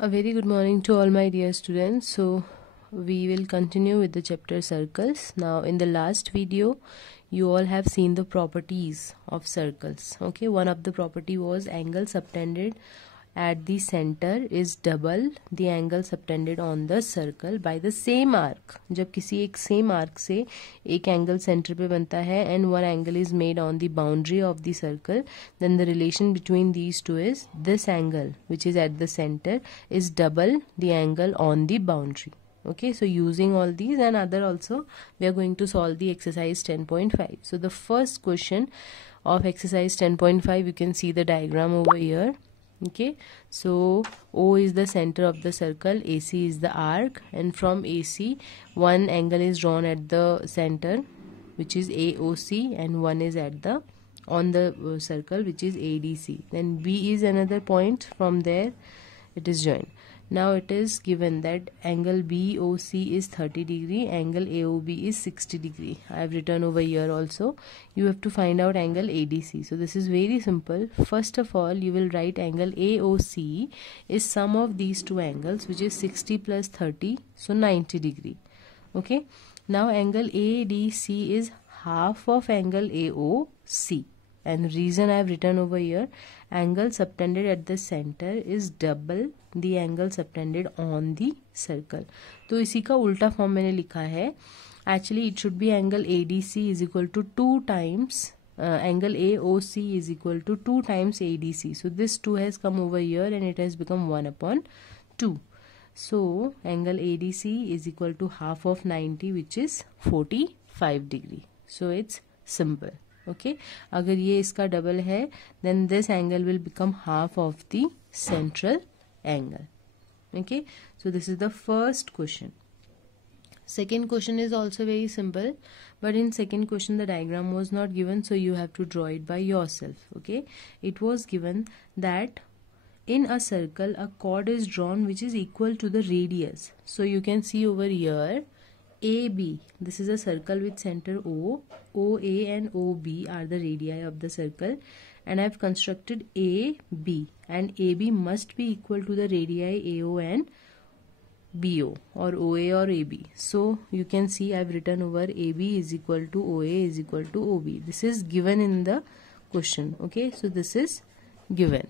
A very good morning to all my dear students. So we will continue with the chapter circles. Now in the last video you all have seen the properties of circles. Okay, one of the property was angle subtended at the center is double the angle subtended on the circle by the same arc. जब किसी एक same arc से एक angle center पे बनता है and one angle is made on the boundary of the circle, then the relation between these two is this angle which is at the center is double the angle on the boundary. Okay, so using all these and other also we are going to solve the exercise 10.5. So the first question of exercise 10.5, you can see the diagram over here. Okay, so O is the center of the circle, AC is the arc, and from AC one angle is drawn at the center which is AOC and one is at the on the circle which is ADC. Then B is another point, from there it is joined. Now it is given that angle BOC is 30 degree, angle AOB is 60 degree. I have written over here also. You have to find out angle ADC. So this is very simple. First of all, you will write angle AOC is sum of these two angles, which is 60 plus 30, so 90 degree. Okay. Now angle ADC is half of angle AOC. And reason I have written over here, angle subtended at the center is double the angle subtended on the circle. तो इसी का उल्टा form मैंने लिखा है. Actually it should be angle ADC is equal to 2 times angle AOC is equal to 2 times ADC. So this 2 has come over here and it has become 1 upon 2. So angle ADC is equal to half of 90, which is 45 degree. So it's simple. Okay, अगर ये इसका double है then this angle will become half of the central angle. Okay, so this is the first question. Second question is also very simple, but in second question the diagram was not given, so you have to draw it by yourself. Okay, it was given that in a circle a chord is drawn which is equal to the radius. So you can see over here AB, this is a circle with center O, OA and OB are the radii of the circle, and I have constructed AB, and AB must be equal to the radii AO and BO or OA or AB. So you can see I have written over AB is equal to OA is equal to OB. This is given in the question. Okay, so this is given.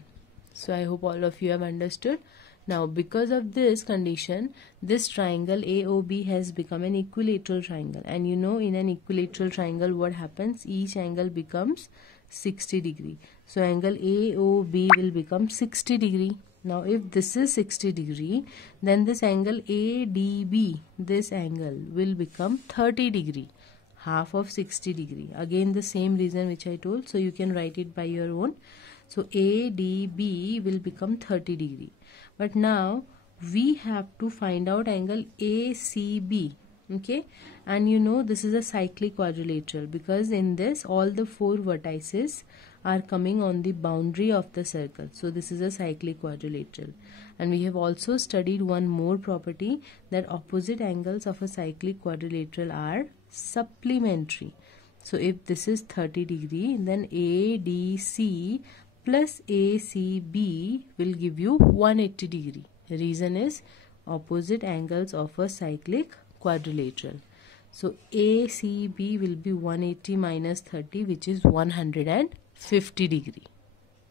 So I hope all of you have understood. Now because of this condition, this triangle AOB has become an equilateral triangle, and you know in an equilateral triangle what happens, each angle becomes 60 degree. So angle AOB will become 60 degree. Now if this is 60 degree, then this angle ADB, this angle will become 30 degree, half of 60 degree. Again the same reason which I told, so you can write it by your own. So ADB will become 30 degree. But now we have to find out angle ACB. Okay, and you know this is a cyclic quadrilateral because in this all the 4 vertices are coming on the boundary of the circle. So this is a cyclic quadrilateral. And we have also studied one more property, that opposite angles of a cyclic quadrilateral are supplementary. So if this is 30 degree, then ADC plus ACB will give you 180 degree. The reason is opposite angles of a cyclic quadrilateral. So ACB will be 180 minus 30, which is 150 degree.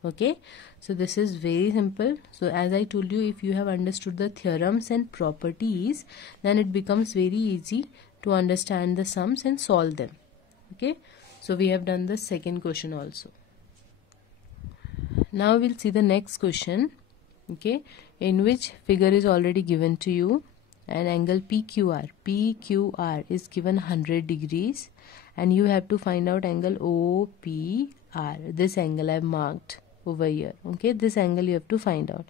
Okay, so this is very simple. So as I told you, if you have understood the theorems and properties, then it becomes very easy to understand the sums and solve them. Okay, so we have done the second question also. Now we'll see the next question, okay, in which figure is already given to you, and angle PQR is given 100 degrees, and you have to find out angle OPR. This angle I have marked over here. Okay, this angle you have to find out.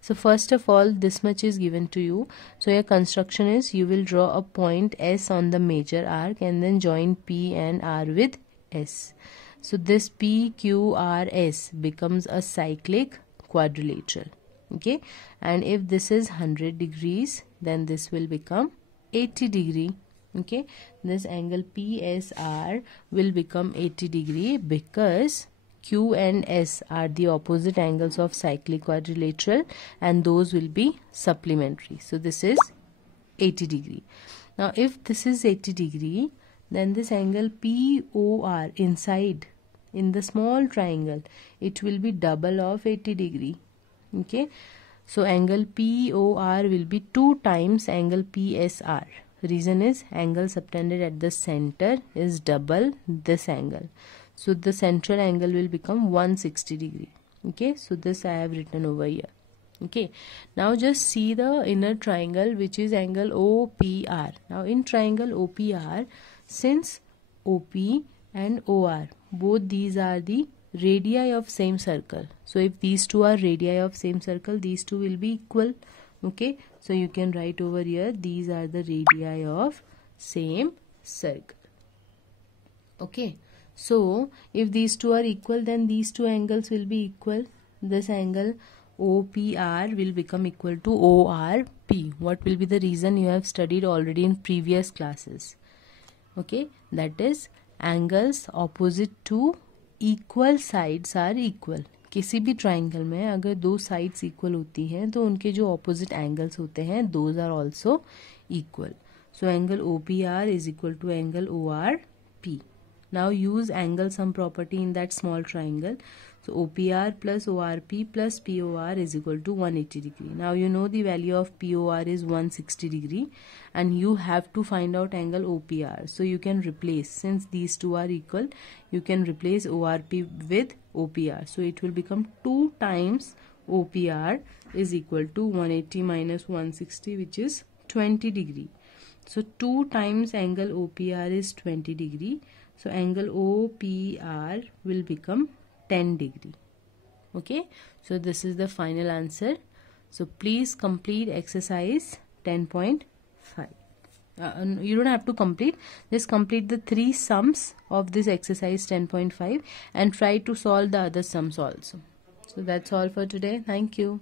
So first of all, this much is given to you. So your construction is you will draw a point S on the major arc and then join P and R with S. So this PQRS becomes a cyclic quadrilateral. Okay, and if this is 100 degrees, then this will become 80 degree. Okay, this angle PSR will become 80 degree because Q and S are the opposite angles of cyclic quadrilateral, and those will be supplementary. So this is 80 degree. Now if this is 80 degree, then this angle POR inside in the small triangle, it will be double of 80 degree. Okay, so angle POR will be 2 times angle PSR. Reason is angle subtended at the center is double this angle. So the central angle will become 160 degree. Okay, so this I have written over here. Okay, now just see the inner triangle, which is angle OPR. Now in triangle OPR, since OP and OR, both these are the radii of same circle. So if these two are radii of same circle, these two will be equal. Okay, so you can write over here, these are the radii of same circle. Okay, so if these two are equal, then these two angles will be equal. This angle OPR will become equal to ORP. What will be the reason? You have studied already in previous classes. Okay, that is angles opposite to equal sides are equal. किसी भी triangle में अगर दो sides equal होती हैं तो उनके जो ऑपोजिट एंगल्स होते हैं those are also equal. So angle OPR is equal to angle ORP. Now use angle sum property in that small triangle. So OPR plus ORP plus POR is equal to 180 degree. Now you know the value of POR is 160 degree and you have to find out angle OPR. So you can replace, since these two are equal, you can replace ORP with OPR. So it will become 2 times OPR is equal to 180 minus 160, which is 20 degree. So 2 times angle OPR is 20 degree. So angle OPR will become 10 degree. Okay, so this is the final answer. So please complete exercise 10.5. You don't have to complete, just complete the 3 sums of this exercise 10.5 and try to solve the other sums also. So that's all for today. Thank you.